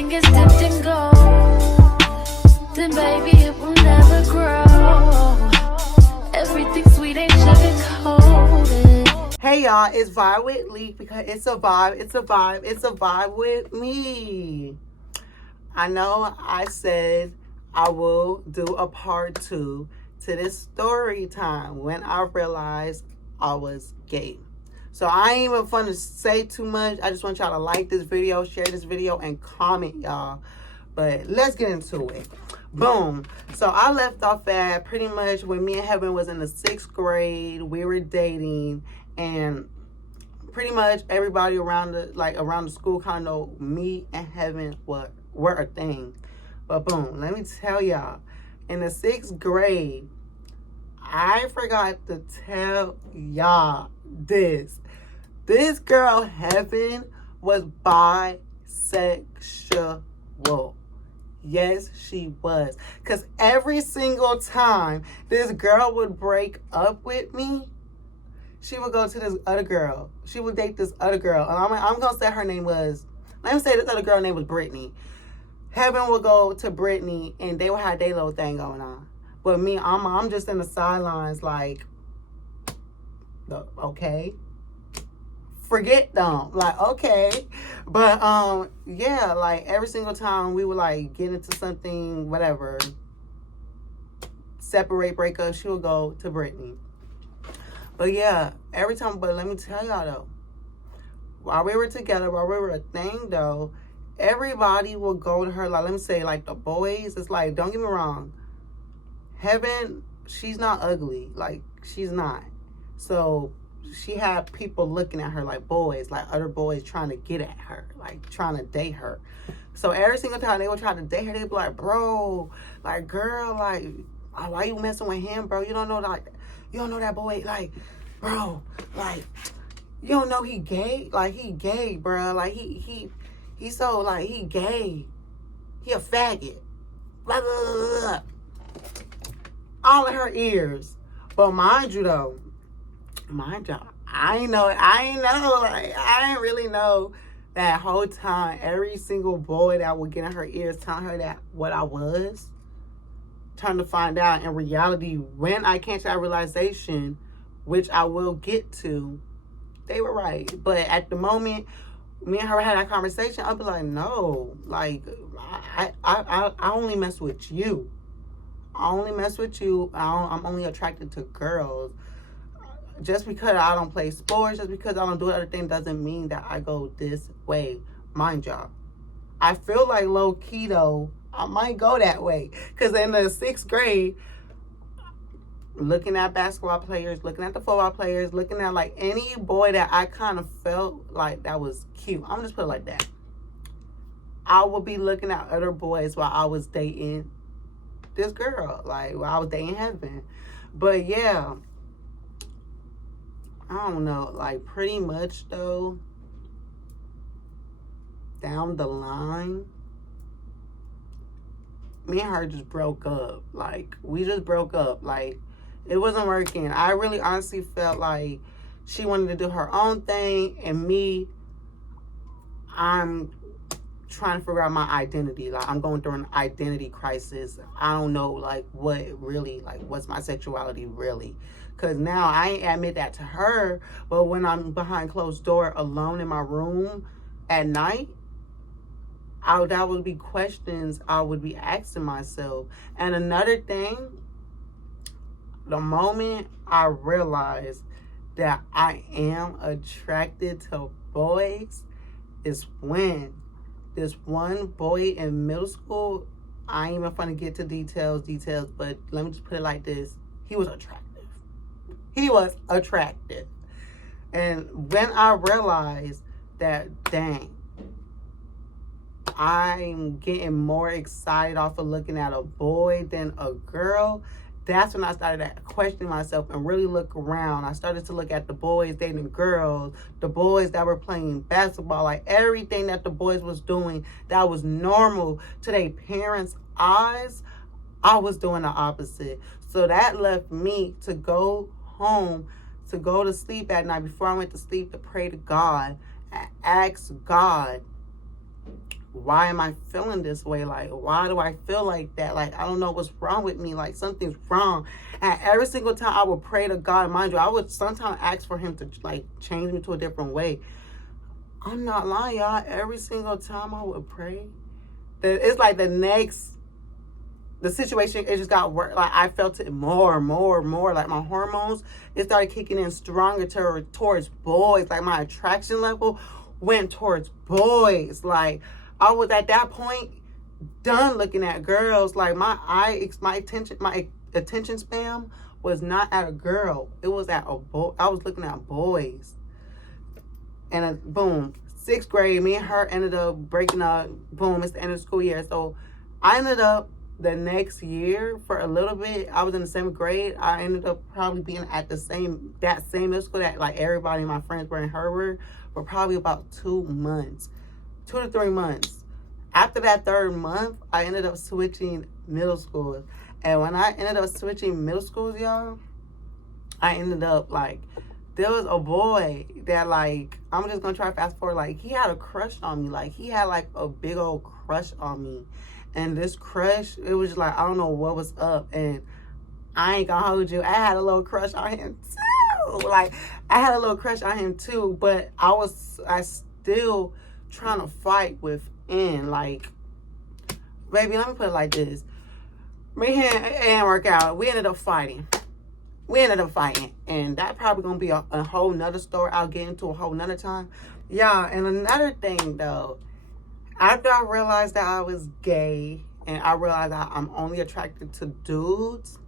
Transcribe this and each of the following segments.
everything is dipped in gold, then baby it will never grow. Everything sweet ain't sugar-coated. Hey y'all, it's Vibe with Leak because it's a vibe with me. I know I said I will do a part 2 to this story time when I realized I was gay. So I ain't even fun to say too much. I just want y'all to like this video, share this video, and comment, y'all. But let's get into it. Boom. So I left off at pretty much when me and Heaven was in the 6th grade. We were dating, and pretty much everybody around the school kind of know me and Heaven were a thing. But boom, let me tell y'all, in the 6th grade, I forgot to tell y'all this. This girl, Heaven, was bisexual. Yes, she was. Because every single time this girl would break up with me, she would go to this other girl. She would date this other girl. And I'm going to say her name was, let me say this other girl name was Brittany. Heaven would go to Brittany, and they would have their little thing going on. But me, I'm just in the sidelines like, okay. Forget them. Like, okay. But, yeah, like, every single time we would, like, get into something, whatever, separate, break up, she would go to Brittany. But, yeah, every time, but let me tell y'all, though, while we were together, while we were a thing, though, everybody will go to her, like, let me say, like, the boys, it's like, don't get me wrong, Heaven, she's not ugly, like, she's not, so she had people looking at her like boys, like other boys trying to get at her, like trying to date her. So every single time they would try to date her, they'd be like, bro, like, girl, like, why you messing with him, bro? You don't know, like, you don't know that boy, like, bro, like, you don't know he gay, like, he gay, bro, like, he so, like, he gay, he a faggot, blah, blah, blah, blah. All in her ears. But mind you, though, I ain't know, like, I didn't really know that whole time, every single boy that would get in her ears telling her that what I was, trying to find out in reality, when I came to that realization, which I will get to, they were right. But at the moment, me and her had that conversation, I'd be like, no, like, I only mess with you. I only mess with you. I'm only attracted to girls. Just because I don't play sports, just because I don't do other things, doesn't mean that I go this way. Mind y'all, I feel like low key though, I might go that way. Because in the 6th grade, looking at basketball players, looking at the football players, looking at like any boy that I kind of felt like that was cute. I'm just put it like that. I would be looking at other boys while I was dating this girl. Like, while I was dating Heaven. But yeah, I don't know, like, pretty much, though, down the line, me and her just broke up. Like, we just broke up. Like, it wasn't working. I really honestly felt like she wanted to do her own thing, and me, I'm trying to figure out my identity. Like, I'm going through an identity crisis. I don't know, like, what really, like, what's my sexuality really? Because now I ain't admit that to her, but when I'm behind closed door alone in my room at night, that would be questions I would be asking myself. And another thing, the moment I realized that I am attracted to boys is when this one boy in middle school, I ain't even finna get to details, but let me just put it like this. He was attractive. And when I realized that, dang, I'm getting more excited off of looking at a boy than a girl, that's when I started questioning myself and really look around. I started to look at the boys dating girls, the boys that were playing basketball, like everything that the boys was doing that was normal to their parents' eyes, I was doing the opposite. So that left me to go home, to go to sleep at night before I went to sleep, to pray to God and ask God, why am I feeling this way? Like, why do I feel like that? Like, I don't know what's wrong with me. Like, something's wrong. And every single time I would pray to God, mind you, I would sometimes ask for him to, like, change me to a different way. I'm not lying, y'all. Every single time I would pray, it's like the situation, it just got worse. Like, I felt it more. Like, my hormones, it started kicking in stronger towards boys. Like, my attraction level went towards boys. Like, I was at that point done looking at girls. Like, my attention span was not at a girl. It was at a boy. I was looking at boys. And boom, 6th grade, me and her ended up breaking up. Boom, it's the end of the school year. So I ended up the next year for a little bit. I was in the 7th grade. I ended up probably being at that same middle school that, like, everybody, my friends were in Harvard, for probably about 2 months, 2 to 3 months. After that 3rd month, I ended up switching middle schools. And when I ended up switching middle schools, y'all, I ended up, like, there was a boy that, like, I'm just gonna try to fast forward. Like, he had a crush on me. Like, he had, like, a big old crush on me. And this crush, it was just like, I don't know what was up. And I ain't gonna hold you, I had a little crush on him too. Like, I had a little crush on him too. But I still trying to fight within. Like, baby, let me put it like this. Me and him, it didn't work out. We ended up fighting. And that probably gonna be a whole nother story I'll get into a whole nother time. Yeah, and another thing though, after I realized that I was gay and I realized that I'm only attracted to dudes,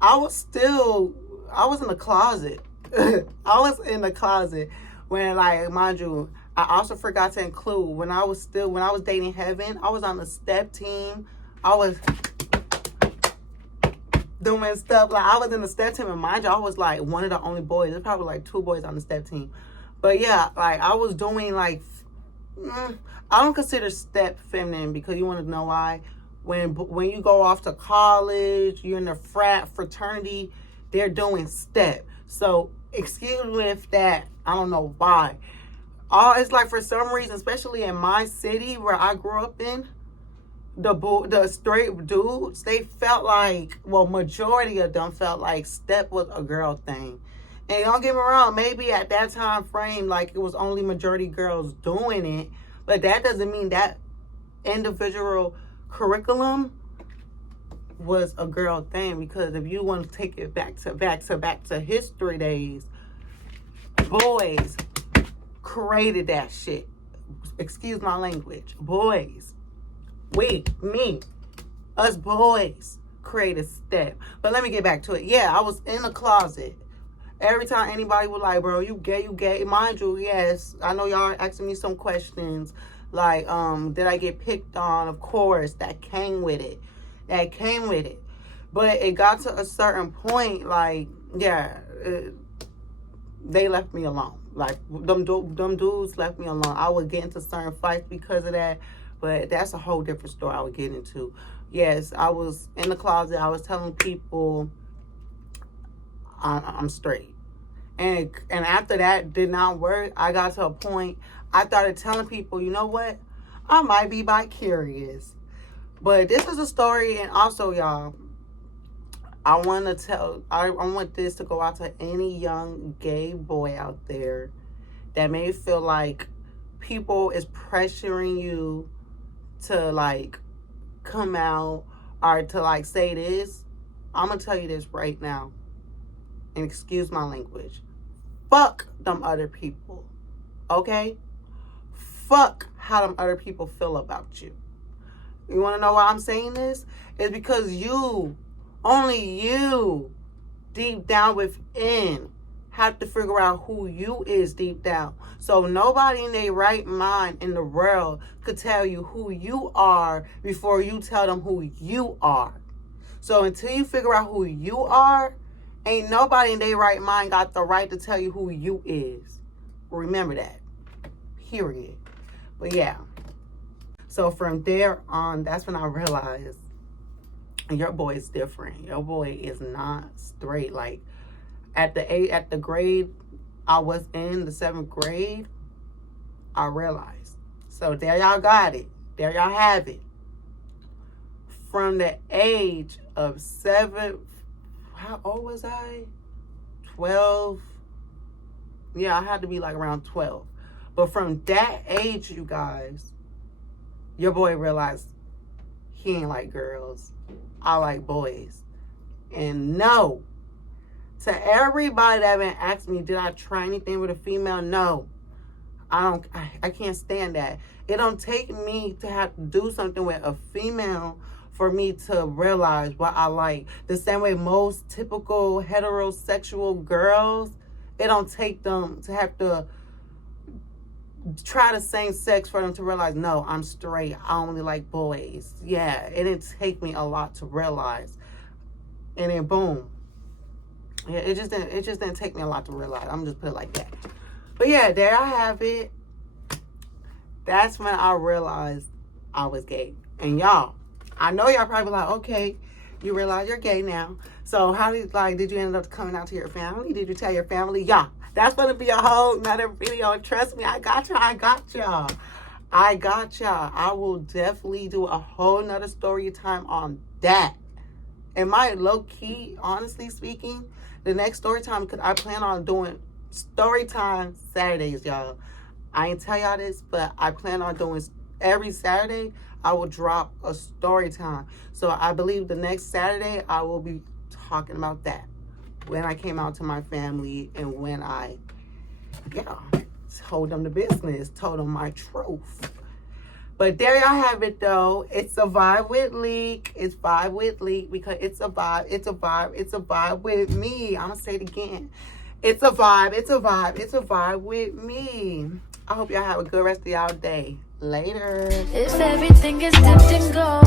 I was in the closet. I was in the closet when, like, mind you, I also forgot to include when I was dating Heaven, I was on the step team. I was doing stuff, like, I was in the step team, and mind you, I was like one of the only boys. There's probably like 2 boys on the step team. But yeah, like, I was doing, like, I don't consider step feminine, because you want to know why? When you go off to college, you're in a fraternity, they're doing step. So excuse me if that, I don't know why. It's like, for some reason, especially in my city where I grew up in, the straight dudes, they felt like, well, majority of them felt like step was a girl thing. And don't get me wrong, maybe at that time frame, like, it was only majority girls doing it, but that doesn't mean that individual curriculum was a girl thing. Because if you want to take it back to history days, boys created that shit. Excuse my language. Boys. Us boys created step. But let me get back to it. Yeah, I was in the closet. Every time anybody was like, bro, you gay. Mind you, yes, I know y'all are asking me some questions. Like, did I get picked on? Of course, that came with it. But it got to a certain point, like, yeah, they left me alone. Like, them dudes left me alone. I would get into certain fights because of that. But that's a whole different story I would get into. Yes, I was in the closet. I was telling people I'm straight. And after that did not work, I got to a point, I started telling people, you know what? I might be bi-curious. But this is a story, and also, y'all, I want this to go out to any young gay boy out there that may feel like people is pressuring you to, like, come out or to, like, say this. I'm gonna tell you this right now, and excuse my language. Fuck them other people, okay? Fuck how them other people feel about you. You want to know why I'm saying this? It's because only you, deep down within, have to figure out who you is deep down. So nobody in their right mind in the world could tell you who you are before you tell them who you are. So until you figure out who you are, ain't nobody in their right mind got the right to tell you who you is. Remember that. Period. But yeah. So from there on, that's when I realized your boy is different. Your boy is not straight. Like, at the grade I was in, the 7th grade, I realized. So there y'all got it. There y'all have it. From the age of 7, how old was I? 12. Yeah, I had to be like around 12. But from that age, you guys, your boy realized he ain't like girls. I like boys. And no, to everybody that been asking me, did I try anything with a female? No. I can't stand that. It don't take me to have to do something with a female for me to realize what I like. The same way most typical heterosexual girls, it don't take them to have to try the same sex for them to realize, no, I'm straight. I only like boys. Yeah, it didn't take me a lot to realize. And then boom. Yeah, it just didn't take me a lot to realize. I'm just put it like that. But yeah, there I have it. That's when I realized I was gay. And y'all, I know y'all probably like, okay, you realize you're gay now. So how did you end up coming out to your family? Did you tell your family? Yeah, that's going to be a whole nother video. Trust me, I got y'all. I will definitely do a whole nother story time on that. And my low key, honestly speaking, the next story time, because I plan on doing story time Saturdays, y'all. I ain't tell y'all this, but I plan on doing every Saturday. I will drop a story time. So I believe the next Saturday I will be talking about that. When I came out to my family and when I, told them the business, told them my truth. But there y'all have it though. It's a vibe with Leak. It's vibe with Leak because it's a vibe. It's a vibe. It's a vibe with me. I'm gonna say it again. It's a vibe. It's a vibe. It's a vibe with me. I hope y'all have a good rest of y'all day. Later. If everything is dipped in gold.